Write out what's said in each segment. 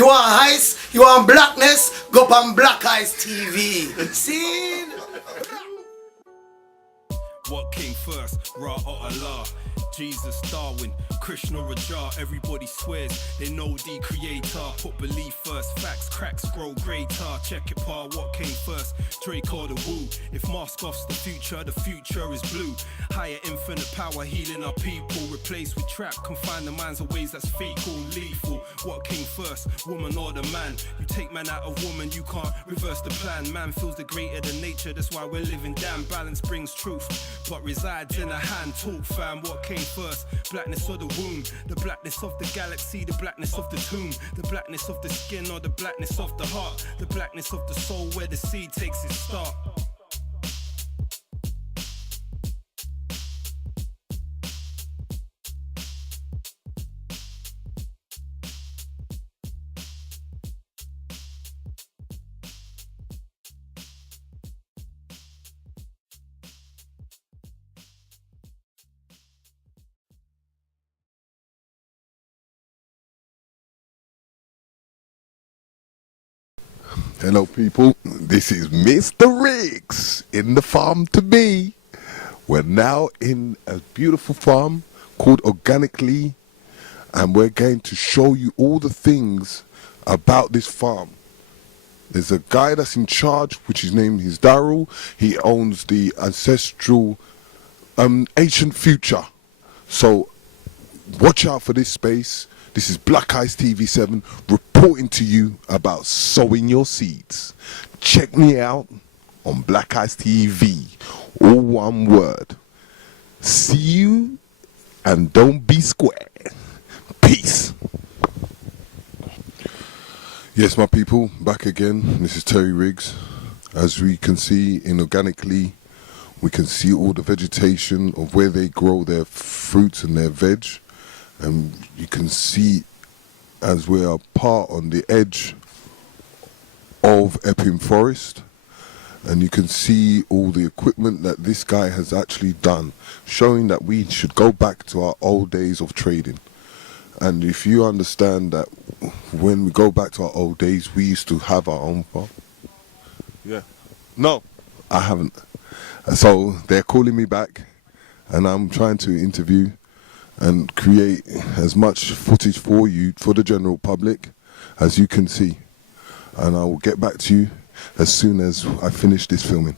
You want ice? You want blackness? Go on Black Ice TV. See? What came first? Ra or Allah? Jesus, Darwin, Krishna, Raja. Everybody swears they know the creator. Put belief first, facts, cracks grow greater. Check it, pa, what came first? Drake or the Woo? If mask off's the future is blue. Higher infinite power healing our people. Replaced with trap, confine the minds of ways that's fecal, lethal. What came first? Woman or the man? You take man out of woman, you can't reverse the plan. Man feels the greater than nature, that's why we're living damn. Balance brings truth, but resides in a hand. Talk fam, what came first? Blackness or the womb? The blackness of the galaxy, the blackness of the tomb. The blackness of the skin or the blackness of the heart. The blackness of the soul where the seed takes its start. Hello people, this is Mr. Riggs in the farm to be. We're now in a beautiful farm called Organiclea, and we're going to show you all the things about this farm. There's a guy that's in charge, which his name is Daryl. He owns the ancestral ancient future. So watch out for this space. This is Black Ice TV7 reporting to you about sowing your seeds. Check me out on Black Ice TV, all one word. See you and don't be square. Peace. Yes, my people, back again. This is Terry Riggs. As we can see in Organiclea, we can see all the vegetation of where they grow their fruits and their veg. And you can see as we are part on the edge of Epping Forest, and you can see all the equipment that this guy has actually done, showing that we should go back to our old days of trading. And if you understand that when we go back to our old days, we used to have our own farm. Yeah. No, I haven't. So they're calling me back, and I'm trying to interview and create as much footage for you, for the general public, as you can see. And I will get back to you as soon as I finish this filming.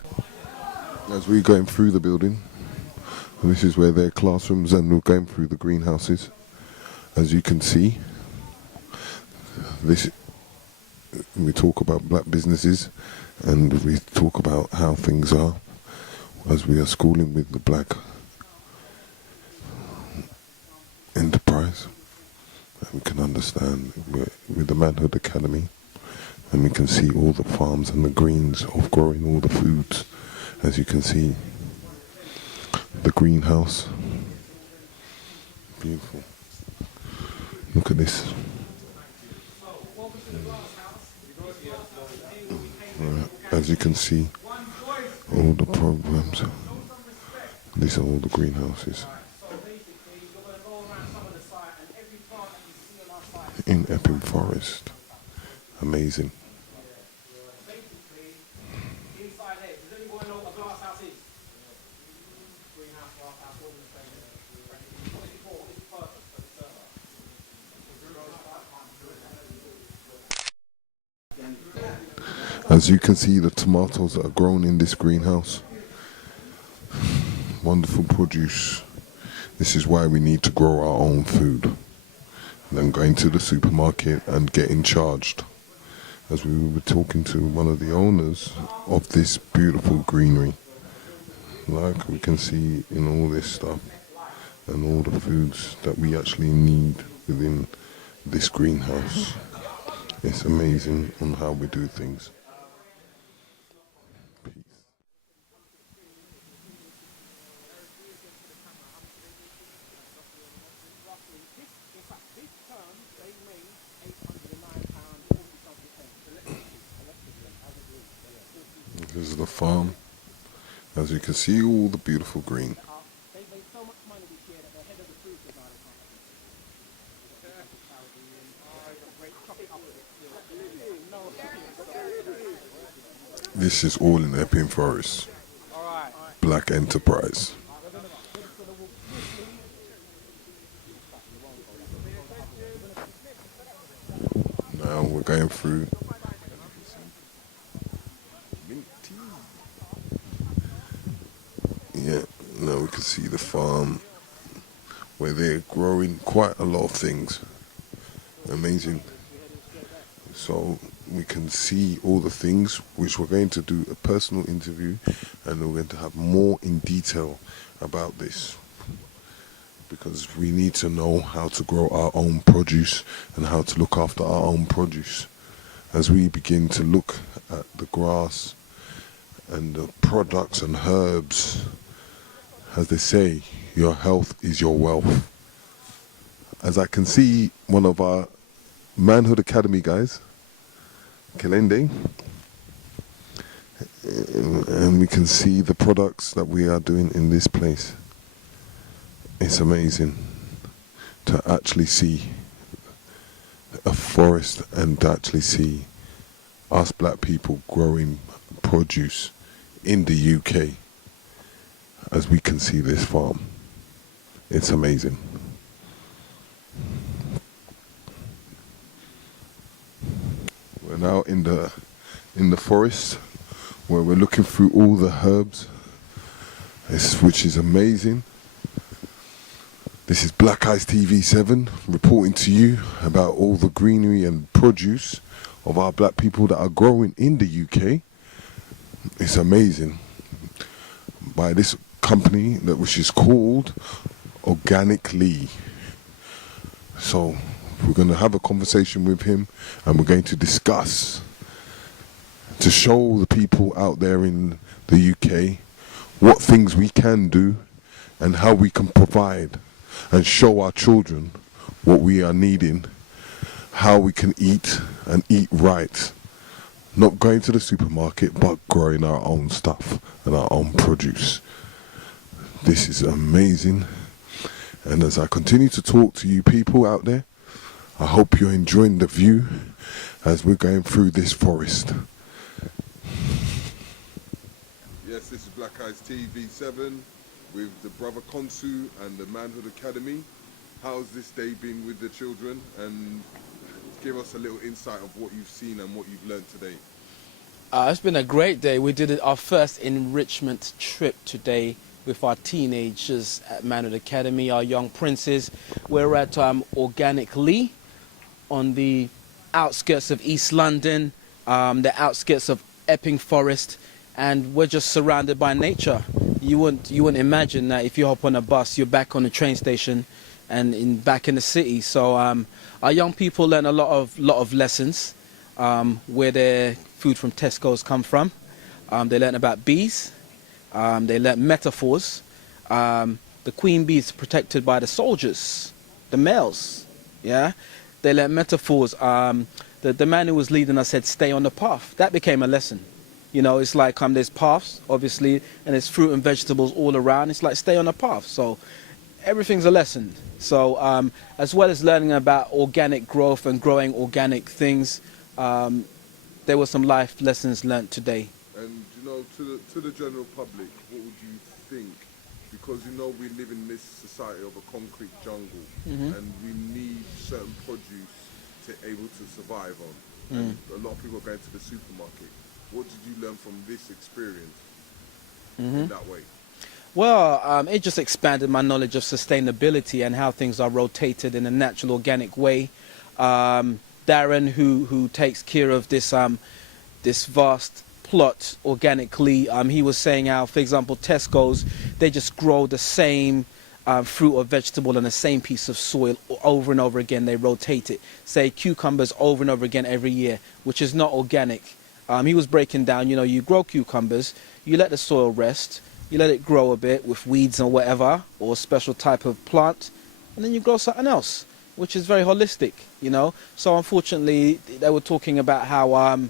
As we're going through the building, this is where their classrooms, and we're going through the greenhouses. As you can see, this, we talk about black businesses, and we talk about how things are as we are schooling with the black enterprise. And we can understand with the Manhood Academy, and we can see all the farms and the greens of growing all the foods. As you can see, the greenhouse, beautiful. Look at this. As you can see, all the programs. These are all the greenhouses in Epping Forest. Amazing. As you can see, the tomatoes that are grown in this greenhouse. Wonderful produce. This is why we need to grow our own food than going to the supermarket and getting charged. As we were talking to one of the owners of this beautiful greenery, like we can see in all this stuff and all the foods that we actually need within this greenhouse. It's amazing on how we do things. This is the farm. As you can see, all the beautiful green. This is all in Epping Forest. Black Enterprise. Now we're going through. Yeah, now we can see the farm where they're growing quite a lot of things. Amazing. So we can see all the things, which we're going to do a personal interview, and we're going to have more in detail about this, because we need to know how to grow our own produce and how to look after our own produce. As we begin to look at the grass and the products and herbs, as they say, your health is your wealth. As I can see one of our Manhood Academy guys, Kelende, and we can see the products that we are doing in this place. It's amazing to actually see a forest and to actually see us black people growing produce in the UK as we can see this farm. It's amazing. We're now in the forest where we're looking through all the herbs, which is amazing. This is Black Eyes TV 7 reporting to you about all the greenery and produce of our black people that are growing in the UK. It's amazing. By this company which is called Organiclea. So we're going to have a conversation with him, and we're going to discuss, to show the people out there in the UK what things we can do and how we can provide and show our children what we are needing, how we can eat and eat right. Not going to the supermarket, but growing our own stuff and our own produce. This is amazing. And as I continue to talk to you people out there, I hope you're enjoying the view as we're going through this forest. Yes, this is Black Eyes TV 7 with the Brother Konsu and the Manhood Academy. How's this day been with the children? And give us a little insight of what you've seen and what you've learned today. It's been a great day. We did our first enrichment trip today with our teenagers at Manhood Academy, our young princes. We're at Organiclea on the outskirts of East London, the outskirts of Epping Forest, and we're just surrounded by nature. You wouldn't imagine that if you hop on a bus, you're back on the train station and back in the city. So our young people learn a lot of lessons, where their food from Tesco's come from. They learn about bees. They learn metaphors. The queen bee is protected by the soldiers, the males. Yeah, they learn metaphors. The man who was leading us said, "Stay on the path." That became a lesson. You know, it's like there's paths, obviously, and there's fruit and vegetables all around. It's like stay on the path. So everything's a lesson. So as well as learning about organic growth and growing organic things, there were some life lessons learnt today. And you know, to the general public, what would you think? Because you know we live in this society of a concrete jungle, and we need certain produce to able to survive on. And a lot of people are going to the supermarket. What did you learn from this experience in that way? Well, it just expanded my knowledge of sustainability and how things are rotated in a natural, organic way. Darren, who takes care of this this vast plot organically, he was saying how, for example, Tesco's, they just grow the same fruit or vegetable on the same piece of soil over and over again. They rotate it. Say cucumbers over and over again every year, which is not organic. He was breaking down, you know, you grow cucumbers, you let the soil rest, you let it grow a bit with weeds or whatever, or a special type of plant, and then you grow something else, which is very holistic, you know. So unfortunately, they were talking about how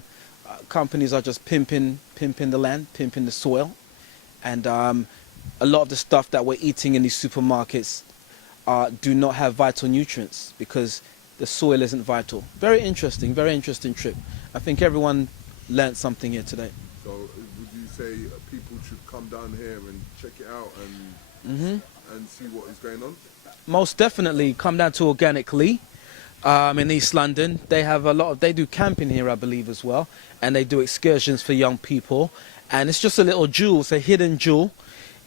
companies are just pimping the land, pimping the soil, and a lot of the stuff that we're eating in these supermarkets do not have vital nutrients because the soil isn't vital. Very interesting trip. I think everyone learned something here today. So say people should come down here and check it out and see what is going on? Most definitely come down to Organiclea in East London. They have they do camping here, I believe, as well, and they do excursions for young people. And it's just a little jewel, it's a hidden jewel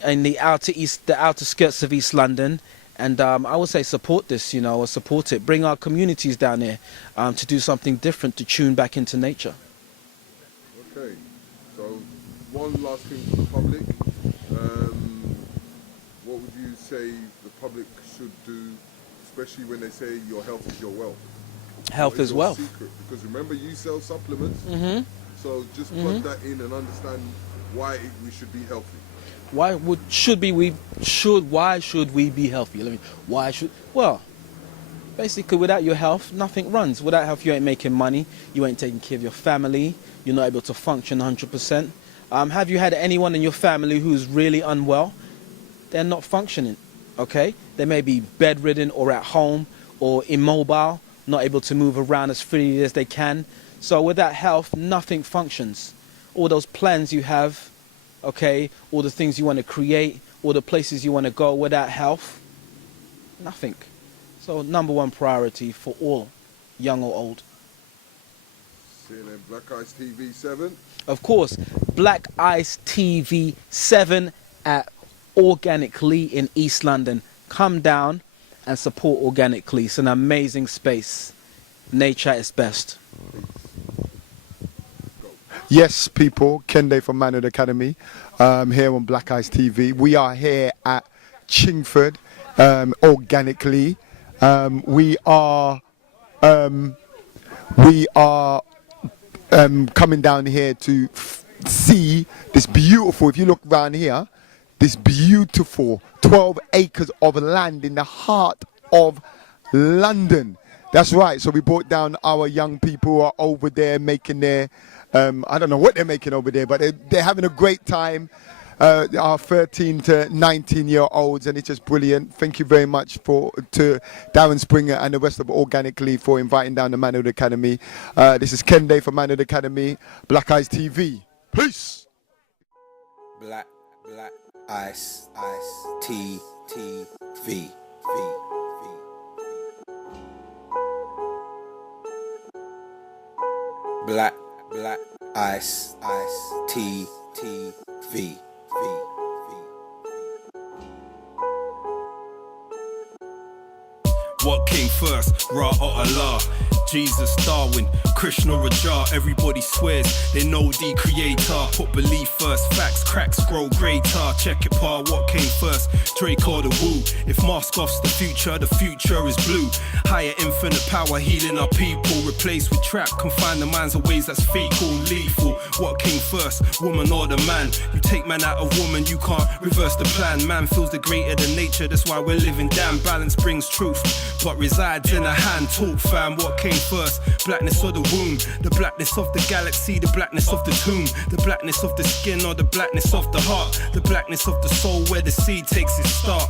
in the outer skirts of East London. And I would say support this, or support it. Bring our communities down here to do something different, to tune back into nature. Okay, so one last thing for the public. What would you say the public should do, especially when they say your health is your wealth? Health is wealth. Secret? Because remember, you sell supplements, so just plug that in and understand why we should be healthy. Why should we be healthy? Well, basically, without your health, nothing runs. Without health, you ain't making money, you ain't taking care of your family, you're not able to function 100%. Have you had anyone in your family who's really unwell? They're not functioning, okay? They may be bedridden or at home or immobile, not able to move around as freely as they can. So without health, nothing functions. All those plans you have, okay, all the things you want to create, all the places you want to go, without health, nothing. So #1 priority for all, young or old. CNN Black Ice TV 7. Of course, Black Ice TV 7 at Organiclea in East London. Come down and support Organiclea. It's an amazing space. Nature is best. Yes, people, Kende from Manhood Academy, here on Black Ice TV. We are here at Chingford, Organiclea. We are coming down here to see this beautiful, if you look around here, this beautiful 12 acres of land in the heart of London. That's right. So we brought down our young people who are over there making their, I don't know what they're making over there, but they're having a great time. Our 13 to 19-year-olds, and it's just brilliant. Thank you very much to Darren Springer and the rest of Organiclea for inviting down the Manhood Academy. This is Kende from Manhood Academy, Black Ice TV. Peace. Black Ice TV. Black Ice TV. What came first? Ra or Allah? Jesus, Darwin, Krishna, Raja. Everybody swears they know the creator. Put belief first, facts, cracks, grow greater. Check it, pa, what came first? Drake or the Woo? If mask off's the future is blue. Higher infinite power healing our people. Replaced with trap, confine the minds of ways that's fecal, lethal. What came first? Woman or the man? You take man out of woman, you can't reverse the plan. Man feels the greater than nature, that's why we're living damn. Balance brings truth, but resides in a hand. Talk fam, what came first? Blackness or the womb? The blackness of the galaxy, the blackness of the tomb. The blackness of the skin or the blackness of the heart? The blackness of the soul where the seed takes its start.